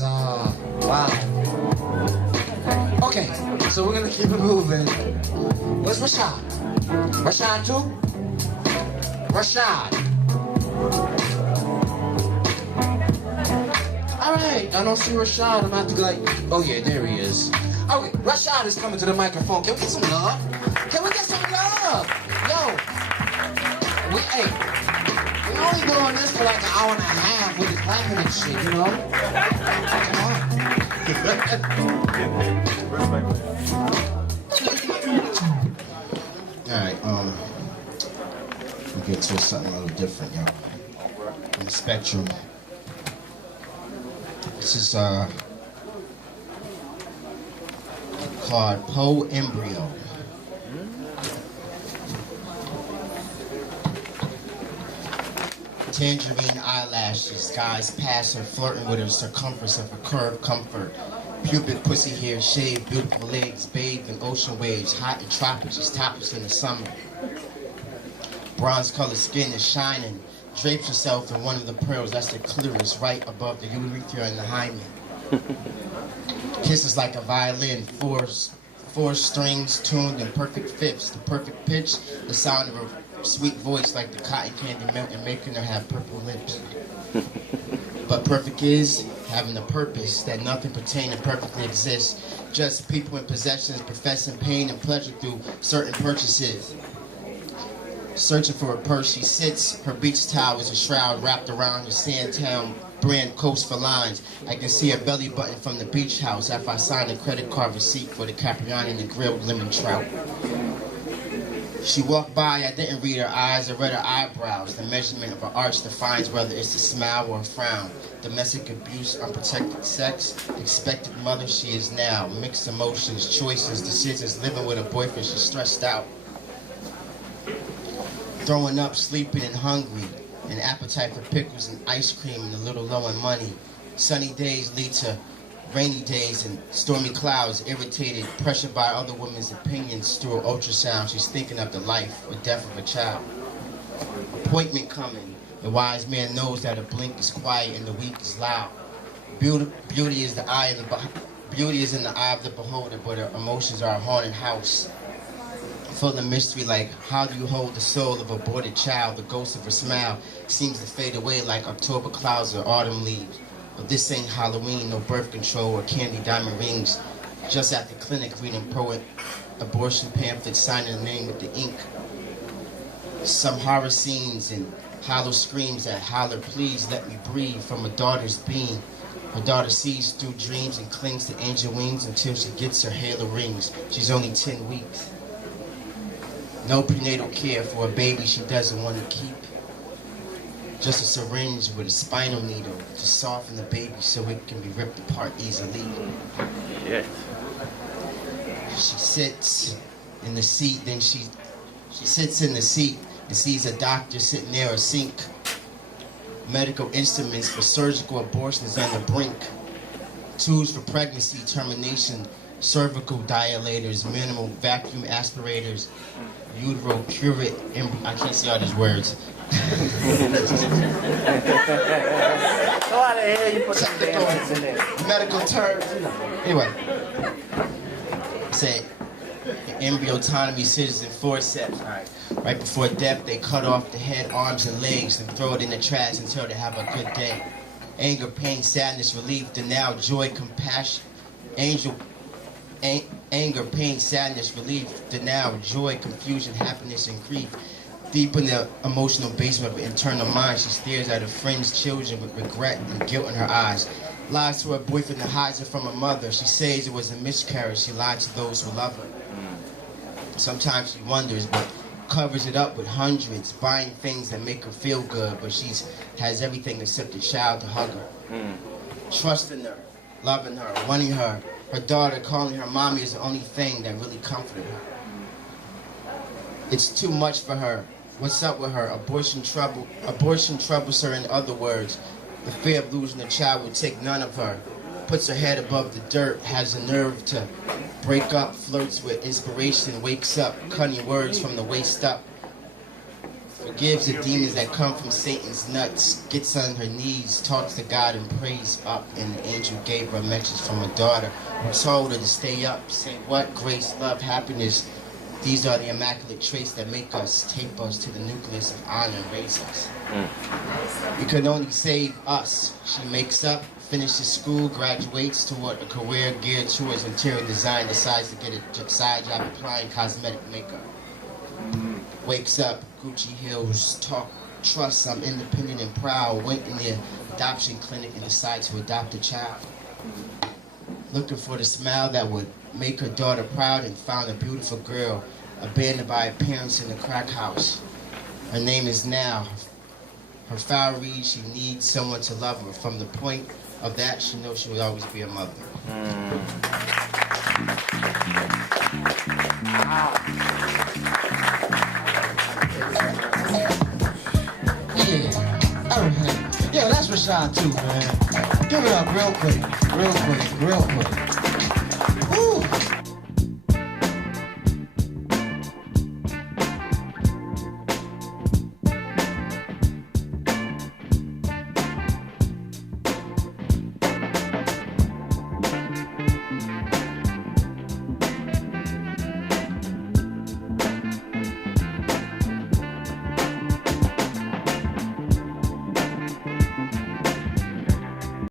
Wow. Okay, so we're gonna keep it moving. Where's Rashad? Rashad too? Rashad. Alright, I don't see Rashad. I'm about to be like, oh yeah, there he is. Okay, Rashad is coming to the microphone. Can we get some love? Can we get some love? Yo, we're only doing this for like an hour and a half with the clapping and shit, you know? Come on. Alright, we'll get to something a little different, y'all. On the spectrum. This is called Embryo. Tangerine eyelashes, guys pass her, flirting with her circumference of her curved comfort. Pubic pussy hair, shaved, beautiful legs, bathed in ocean waves, hot and tropical, she's topless in the summer. Bronze-colored skin is shining, drapes herself in one of the pearls, that's the clitoris, right above the urethra and the hymen. Kisses like a violin, four strings tuned in perfect fifths, the perfect pitch, the sound of her sweet voice like the cotton candy melting, making her have purple lips. But perfect is having a purpose that nothing pertaining perfectly exists. Just people in possessions professing pain and pleasure through certain purchases. Searching for a purse, she sits. Her beach towel is a shroud wrapped around her Sandtown brand coast for lines. I can see her belly button from the beach house after I signed a credit card receipt for the Capriani and the grilled lemon trout. She walked by, I didn't read her eyes, I read her eyebrows. The measurement of her arch defines whether it's a smile or a frown. Domestic abuse, unprotected sex, expected mother she is now. Mixed emotions, choices, decisions, living with a boyfriend, she's stressed out. Throwing up, sleeping and hungry. An appetite for pickles and ice cream and a little low in money. Sunny days lead to rainy days and stormy clouds, irritated, pressured by other women's opinions through her ultrasound. She's thinking of the life or death of a child. Appointment coming. The wise man knows that a blink is quiet and the weak is loud. Beauty is in the eye of the beholder, but her emotions are a haunted house. Full of mystery, like how do you hold the soul of a aborted child? The ghost of her smile seems to fade away like October clouds or autumn leaves. But this ain't Halloween, no birth control or candy diamond rings. Just at the clinic reading pro-abortion pamphlets, signing the name with the ink. Some horror scenes and hollow screams that holler, please let me breathe from a daughter's being. Her daughter sees through dreams and clings to angel wings until she gets her halo rings. She's only 10 weeks. No prenatal care for a baby she doesn't want to keep. Just a syringe with a spinal needle to soften the baby so it can be ripped apart easily. Yes. She sits in the seat, then she sits in the seat and sees a doctor sitting near a sink. Medical instruments for surgical abortions on the brink. Tools for pregnancy termination, cervical dilators, minimal vacuum aspirators, utero curate, I can't say all these words. So how the hell you put some damn in there? Medical terms, you know. Anyway, say embryotomy, scissors and forceps. Right before death, they cut off the head, arms, and legs and throw it in the trash until they have a good day. Anger, pain, sadness, relief, denial, joy, compassion, anger, pain, sadness, relief, denial, joy, confusion, happiness, and grief. Deep in the emotional basement of her internal mind, she stares at her friend's children with regret and guilt in her eyes. Lies to her boyfriend and hides her from her mother. She says it was a miscarriage. She lied to those who love her. Sometimes she wonders, but covers it up with hundreds, buying things that make her feel good, but she has everything except a child to hug her. Trusting her, loving her, wanting her. Her daughter calling her mommy is the only thing that really comforted her. It's too much for her. What's up with her? Abortion troubles her, in other words. The fear of losing a child will take none of her. Puts her head above the dirt, has the nerve to break up, flirts with inspiration, wakes up, cutting words from the waist up. Forgives the demons that come from Satan's nuts. Gets on her knees, talks to God and prays up. And the angel gave her a message from her daughter, who told her to stay up. Say what? Grace, love, happiness. These are the immaculate traits that make us, tape us to the nucleus of honor and raise us. You can only save us. She makes up, finishes school, graduates toward a career geared towards interior design, decides to get a side job applying cosmetic makeup. Wakes up, Gucci heels, talk, trust, I'm independent and proud. Went in the adoption clinic and decided to adopt a child. Looking for the smile that would make her daughter proud, and found a beautiful girl abandoned by her parents in a crack house. Her name is Now. Her file reads she needs someone to love her. From the point of that, she knows she will always be a mother. Yeah, all right. Yeah, that's Rashad too, man. Give it up real quick, real quick, real quick. Woo!